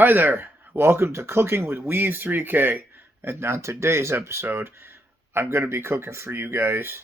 Hi there, welcome to Cooking with Weve3K, and on today's episode, I'm going to be cooking for you guys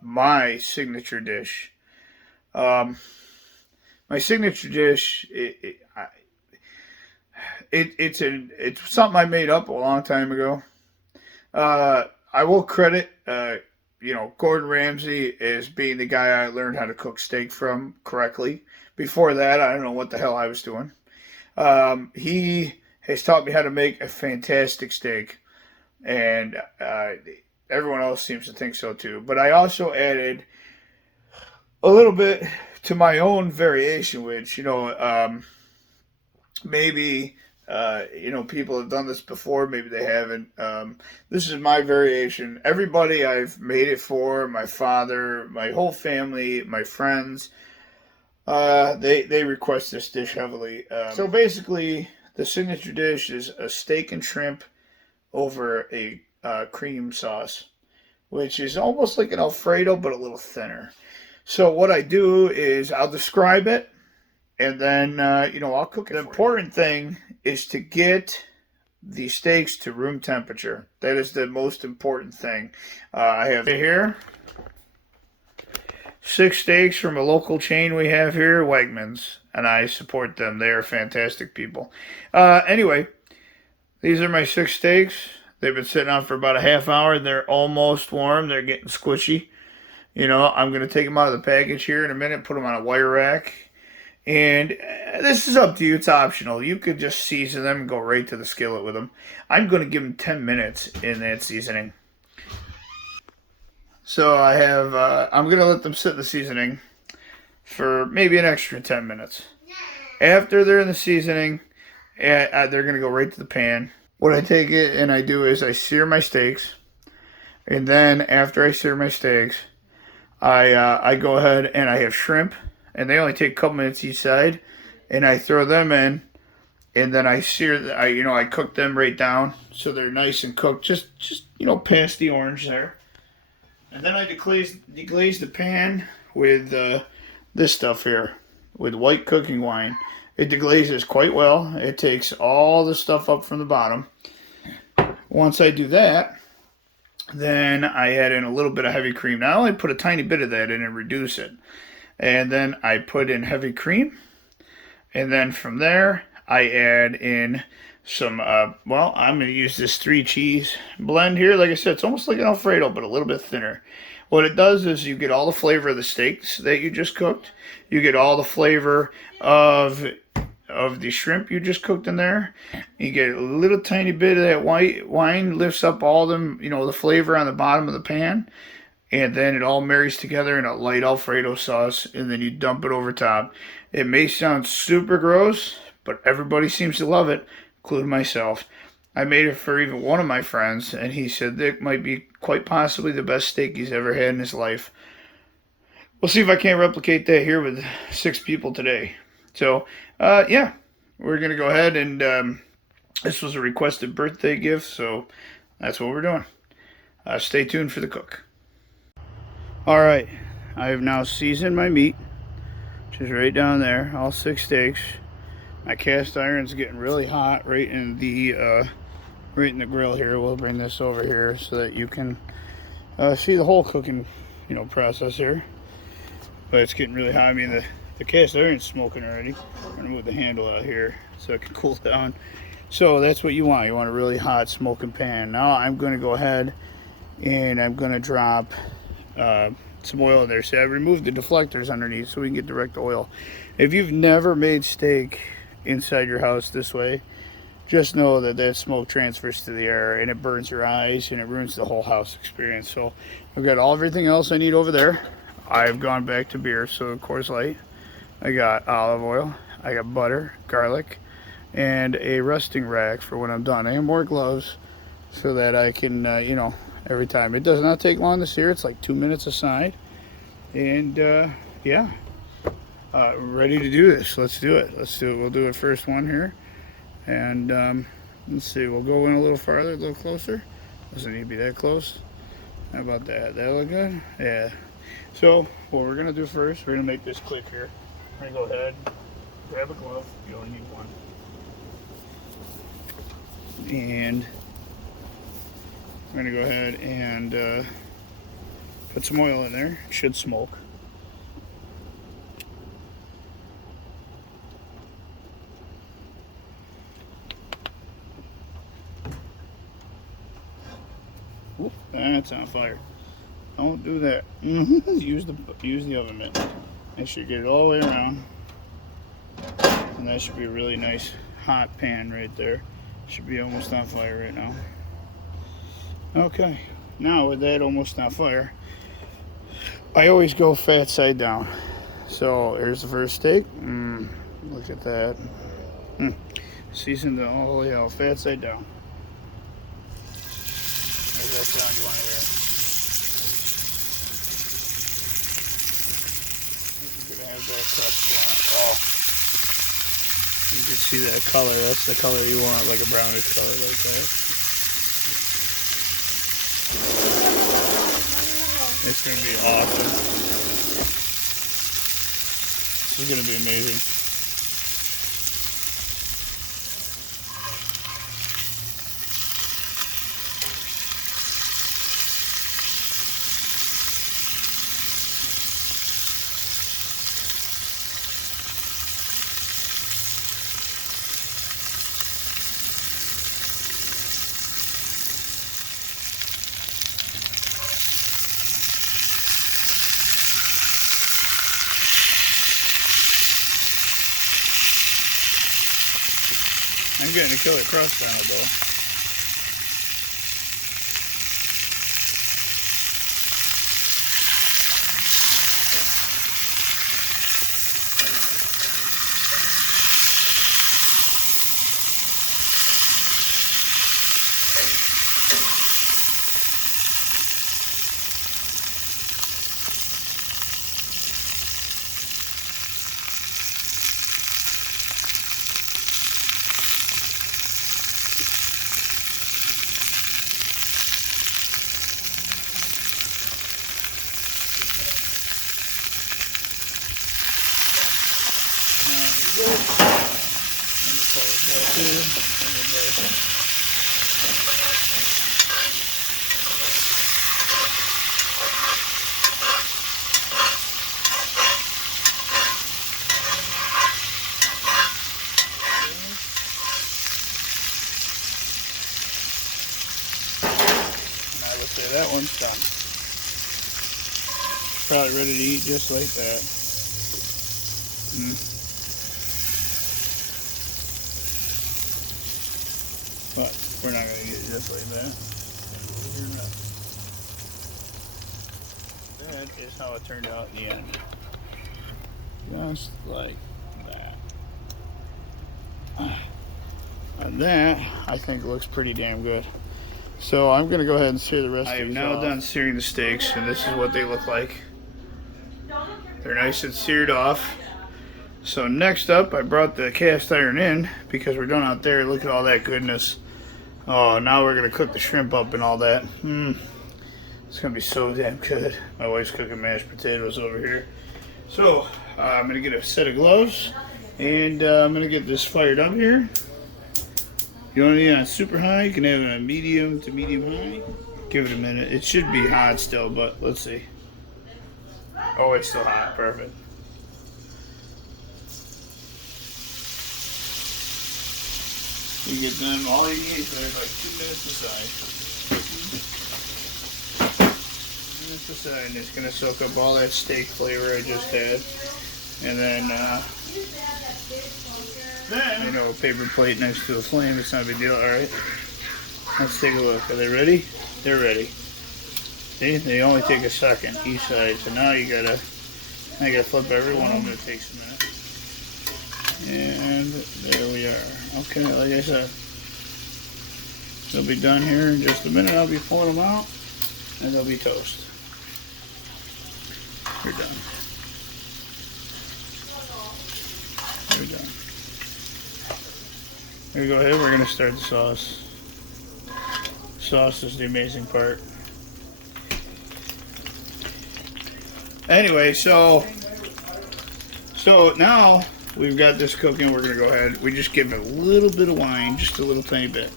my signature dish. Um, my signature dish, it's something I made up a long time ago. I will credit, Gordon Ramsay as being the guy I learned how to cook steak from correctly. Before that, I don't know what the hell I was doing. He has taught me how to make a fantastic steak, and everyone else seems to think so too. But I also added a little bit to my own variation, which maybe people have done this before, maybe they haven't. This is my variation. Everybody I've made it for, my father, my whole family, my friends. They request this dish heavily. So basically, the signature dish is a steak and shrimp over a cream sauce, which is almost like an Alfredo but a little thinner. So what I do is I'll describe it, and then I'll cook it. The important thing is to get the steaks to room temperature. That is the most important thing. I have it here. 6 steaks from a local chain we have here, Wegmans, and I support them. They are fantastic people. Anyway, these are my 6 steaks. They've been sitting out for about a half hour. They're almost warm. They're getting squishy. I'm going to take them out of the package here in a minute, put them on a wire rack. And this is up to you. It's optional. You could just season them and go right to the skillet with them. I'm going to give them 10 minutes in that seasoning. So I'm going to let them sit in the seasoning for maybe an extra 10 minutes. After they're in the seasoning, they're going to go right to the pan. What I take it and I do is I sear my steaks. And then after I sear my steaks, I go ahead and I have shrimp. And they only take a couple minutes each side. And I throw them in. And then I I cook them right down so they're nice and cooked. Just past the orange there. And then I deglaze the pan with this stuff here, with white cooking wine. It deglazes quite well. It takes all the stuff up from the bottom. Once I do that, then I add in a little bit of heavy cream. Now I only put a tiny bit of that in and reduce it. And then I put in heavy cream. And then from there, I add in some, I'm going to use this 3 cheese blend here. Like I said, it's almost like an Alfredo, but a little bit thinner. What it does is you get all the flavor of the steaks that you just cooked. You get all the flavor of the shrimp you just cooked in there. You get a little tiny bit of that white wine, lifts up all them, the flavor on the bottom of the pan. And then it all marries together in a light Alfredo sauce, and then you dump it over top. It may sound super gross, but everybody seems to love it, including myself. I made it for even one of my friends, and he said that might be quite possibly the best steak he's ever had in his life. We'll see if I can't replicate that here with 6 people today. So, yeah, we're going to go ahead and this was a requested birthday gift, so that's what we're doing. Stay tuned for the cook. All right, I have now seasoned my meat, which is right down there, all 6 steaks. My cast iron's getting really hot right in the grill here. We'll bring this over here so that you can see the whole cooking, process here. But it's getting really hot. I mean, the cast iron's smoking already. I'm gonna move the handle out here so it can cool down. So that's what you want. You want a really hot smoking pan. Now I'm gonna go ahead and I'm gonna drop some oil in there. See, I removed the deflectors underneath so we can get direct oil. If you've never made steak inside your house this way, just know that smoke transfers to the air and it burns your eyes and it ruins the whole house experience. So I've got everything else I need over there. I've gone back to beer, so of course Light. I got olive oil, I got butter, garlic, and a resting rack for when I'm done. And more gloves so that I can, every time. It does not take long to sear. It's like 2 minutes aside. And yeah, ready to do this. Let's do it. We'll do it first one here. And let's see, we'll go in a little farther, a little closer. Doesn't need to be that close. How about that? That look good? Yeah. So what we're gonna do first, we're gonna make this quick here. We're gonna go ahead, grab a glove. You only need one. And we're gonna go ahead and put some oil in there. It should smoke. Oop, that's on fire. Don't do that. Use the oven mitt. That should get it all the way around. And that should be a really nice hot pan right there. Should be almost on fire right now. Okay, now with that almost on fire, I always go fat side down. So here's the first steak. Look at that. Seasoned all the way out, fat side down. There's that sound you want to hear. You're gonna have that crust going. Oh, you can see that color. That's the color you want, like a brownish color like that. It's gonna be awesome. This is gonna be amazing. I'm getting a killer crust on it though. Say that one's done. Probably ready to eat just like that. But we're not going to get it just like that. That is how it turned out in the end. Just like that. And that, I think, looks pretty damn good. So I'm going to go ahead and sear the rest of these off. I am now done searing the steaks, and this is what they look like. They're nice and seared off. So next up, I brought the cast iron in because we're done out there. Look at all that goodness. Oh, now we're going to cook the shrimp up and all that. It's going to be so damn good. My wife's cooking mashed potatoes over here. So I'm going to get a set of gloves, and I'm going to get this fired up here. You want it on super high, you can have it on medium to medium high. Give it a minute. It should be hot still, but let's see. Oh, it's still hot. Perfect. You get them, all you need is like 2 minutes aside. 2 minutes aside, and it's going to soak up all that steak flavor I just had. And then, you know, a paper plate next to a flame, it's not a big deal. Alright, let's take a look. Are they ready? They're ready. See, they only take a second each side. So now you gotta flip every one of them. It takes a minute. And there we are. Okay, like I said, they'll be done here in just a minute. I'll be pulling them out, and they'll be toast. They're done. They're done. Here we go ahead, we're going to start the sauce. Sauce is the amazing part. Anyway, so now we've got this cooking. We're going to go ahead. We just give it a little bit of wine, just a little tiny bit.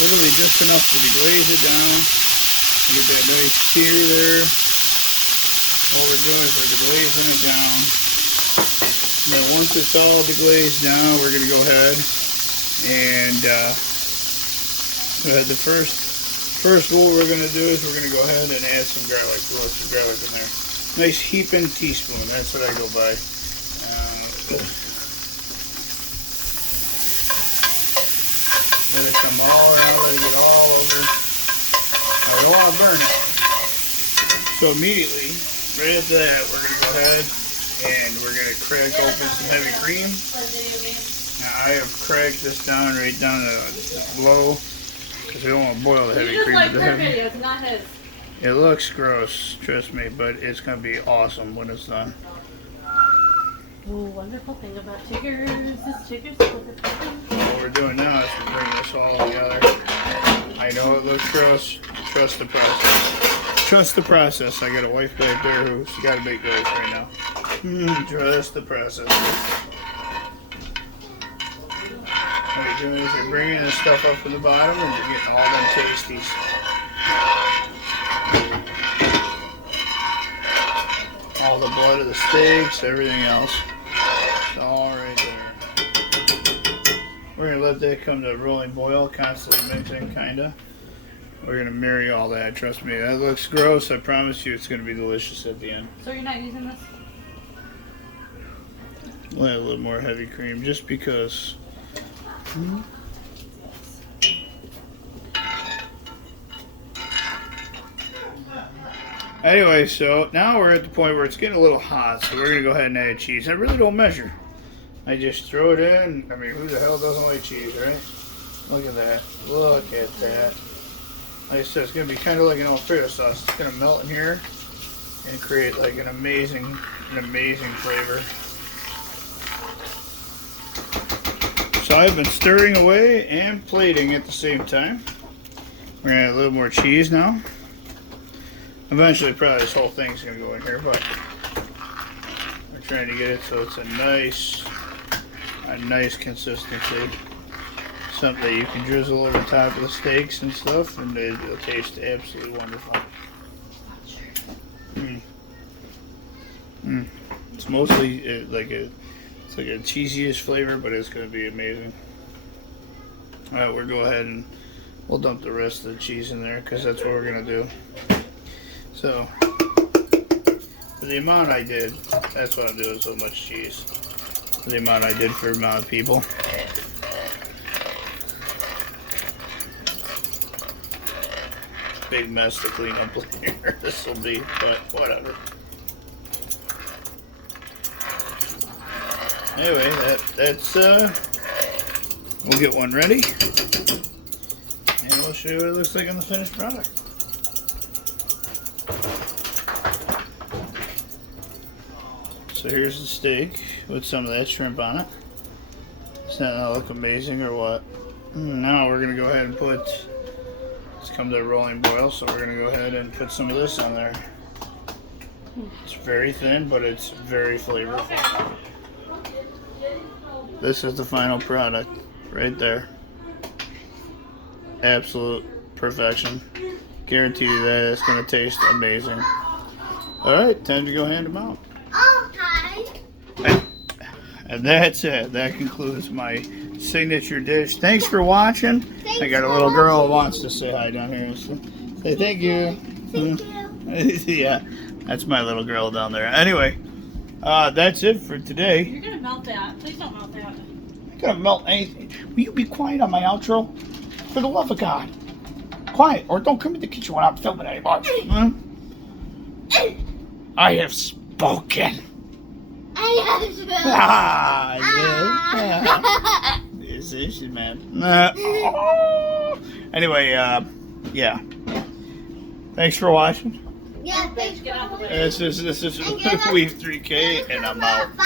literally just enough to deglaze it down. You get that nice sear there. What we're doing is we're deglazing it down. And then once it's all deglazed down, we're going to go ahead and the first what we're going to do is we're going to go ahead and add some garlic, throw some garlic in there. Nice heaping teaspoon, that's what I go by. Let it come all around, let it get all over. I don't want to burn it. So immediately, right after that, we're going to go ahead and we're going to crack open some heavy cream. Now I have cracked this down right down to low because we don't want to boil the heavy cream. Like her videos, not his. It looks gross, trust me, but it's going to be awesome when it's done. The wonderful thing about chiggers is chiggers wonderful. What we're doing now is we're bringing this all together. I know it looks gross. Trust the process. Trust the process. I got a wife back there who's got to make those right now. Trust the process. What you're doing is you're bringing this stuff up from the bottom and you're getting all them tasties. All the blood of the steaks, everything else. It's all right there. We're going to let that come to a rolling boil, constantly mixing, kinda. We're going to marry all that, trust me. That looks gross, I promise you it's going to be delicious at the end. So you're not using this? We'll add a little more heavy cream, just because. Anyway, so now we're at the point where it's getting a little hot, so we're going to go ahead and add cheese. I really don't measure. I just throw it in. I mean, who the hell doesn't like cheese, right? Look at that. Look at that. Like I said, it's going to be kind of like an Alfredo sauce. It's going to melt in here and create like an amazing flavor. So I've been stirring away and plating at the same time. We're going to add a little more cheese now. Eventually, probably this whole thing's going to go in here, but we're trying to get it so it's a nice consistency. Something that you can drizzle over the top of the steaks and stuff, and it'll taste absolutely wonderful. It's mostly like a cheesiest flavor, but it's going to be amazing. All right, we'll go ahead and we'll dump the rest of the cheese in there because that's what we're going to do. So, for the amount I did, that's what I'm doing, so much cheese. For the amount I did for the amount of people. Big mess to clean up later, this will be, but whatever. Anyway, that's, we'll get one ready. And we'll show you what it looks like on the finished product. So here's the steak with some of that shrimp on it. Does that look amazing or what? Now we're going to go ahead and put, it's come to a rolling boil, so we're going to go ahead and put some of this on there. It's very thin, but it's very flavorful. This is the final product right there. Absolute perfection. Guarantee you that it's going to taste amazing. Alright, time to go hand them out. And that's it. That concludes my signature dish. Thanks for watching. I got a little girl who wants to say hi down here. So say thank you. Thank you. Yeah, that's my little girl down there. Anyway, that's it for today. You're going to melt that. Please don't melt that. I'm going to melt anything. Will you be quiet on my outro? For the love of God. Quiet, or don't come in the kitchen when I'm filming anymore. I have spoken. Yeah. This is man. Anyway, yeah. Thanks for watching. Yeah, thanks. This is Weve3K, and I'm out.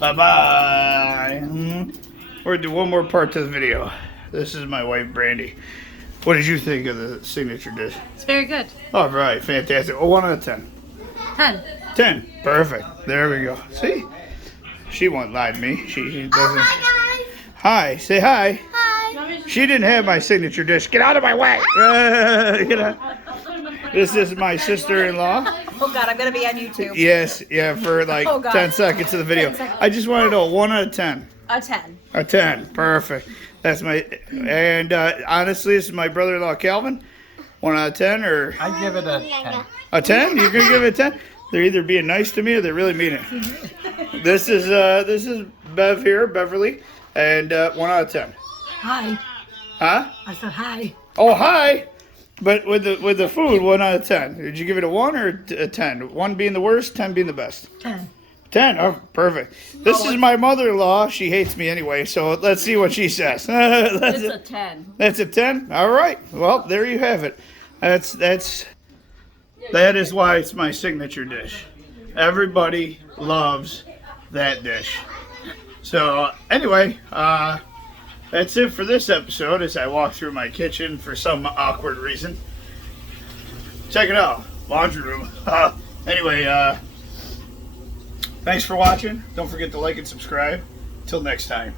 Bye. Bye. We're gonna do one more part to the video. This is my wife, Brandy. What did you think of the signature dish? It's very good. All right, fantastic. Oh, 1 out of 10. 10. 10. Perfect. There we go. See? She won't lie to me. She doesn't. Hi, guys. Hi. Say hi. Hi. She didn't have my signature dish. Get out of my way! Get out. This is my sister-in-law. Oh God, I'm gonna be on YouTube. Yes, yeah, for like Oh, God. 10 seconds of the video. I just want to know 1 out of 10. A 10. A 10, perfect. That's my, and honestly, this is my brother-in-law Calvin. 1 out of 10, or I give it a 10. a 10? You're gonna give it a 10? They're either being nice to me or they really mean it. This is Bev here, Beverly, and 1 out of 10. Hi. Huh? I said hi. Oh, hi. But with the food, 1 out of 10. Did you give it a 1 or a 10? 1 being the worst, 10 being the best. 10. 10. Oh, perfect. This is my mother-in-law. She hates me anyway, so let's see what she says. It's a 10. That's a 10? All right. Well, there you have it. That is why it's my signature dish. Everybody loves that dish. So, anyway, that's it for this episode as I walk through my kitchen for some awkward reason. Check it out. Laundry room. Anyway, thanks for watching. Don't forget to like and subscribe. Till next time.